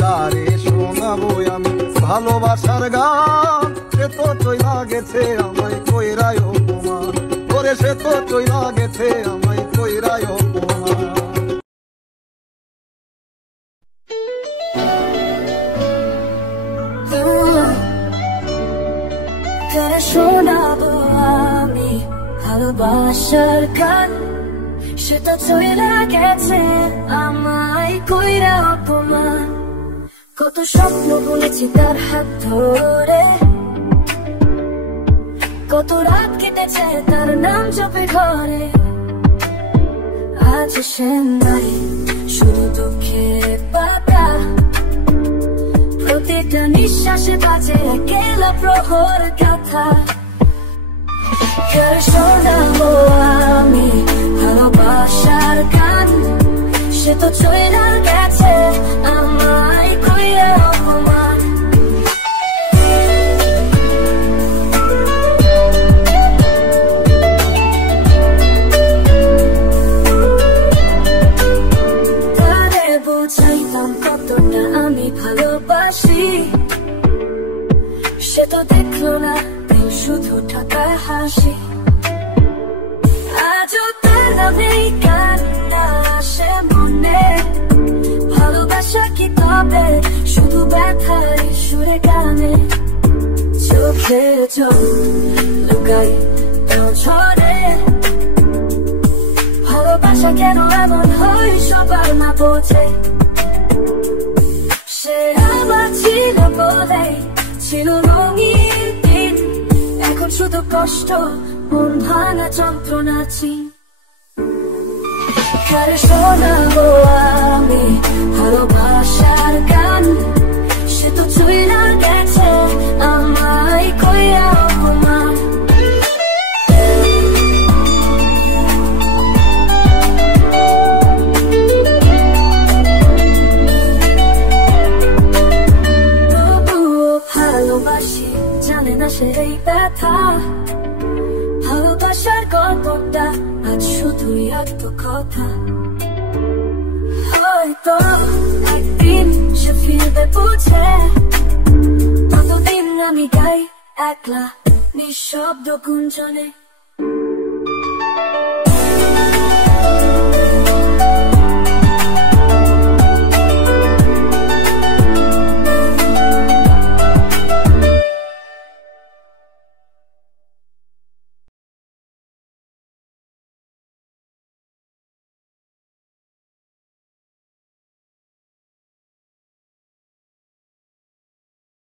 যারে শোনাবো আমি ভালোবাসার গান, সে তো চইলা গেছে আমায় কইরায় অপমান, ওরে সে তো চইলা গেছে আমায় কইরায় অপমান। যারে শোনাবো আমি ভালোবাসার গান, সে তো চইলা গেছে আমায় কইরা অপমান। কত স্বপ্ন বুনেছি তার হাত ধরে, কত রাত কেটেছে তার নাম জপে ঘরে। আজ সে নাই, শুধু দুঃখের পাতা, প্রতিটা নিঃশ্বাসে বাজে একলা প্রহর কথা। যারে শোনাবো আমি ভালোবাসার গান, সে তো চইলা গেছে আমায় কইরা অপমান। তারে বোঝাইতাম কতটা আমি ভালোবাসি, সে তো দেখলো না, দিল শুধু ঠাকায় হাসি। আজও তার নামেই কান্না আসে মনে, ভালোবাসা কি তবে শুধু ব্যথার সুরে গানে। চোখের জল লুকাই তাও ঝরে, ভালোবাসা কেন এমন হয় সবার না বোঝে। সে আমার ছিল বলে ছিল রঙিন দিন, এখন শুধু কষ্ট, মন ভাঙা যন্ত্রণা চিন। যারে শোনাবো আমি ভালোবাসার গান, সে তো চইলা গেছে আমায় কইরা অপমান। তবুও ভালোবাসি, জানে না সে এই ব্যথা, ভালোবাসার গল্পটা আজ শুধুই আত্মকথা। হয়তো একদিন সে ফিরবে বুঝে, ততদিন আমি গাই একলা নিঃশব্দ গুঞ্জনে।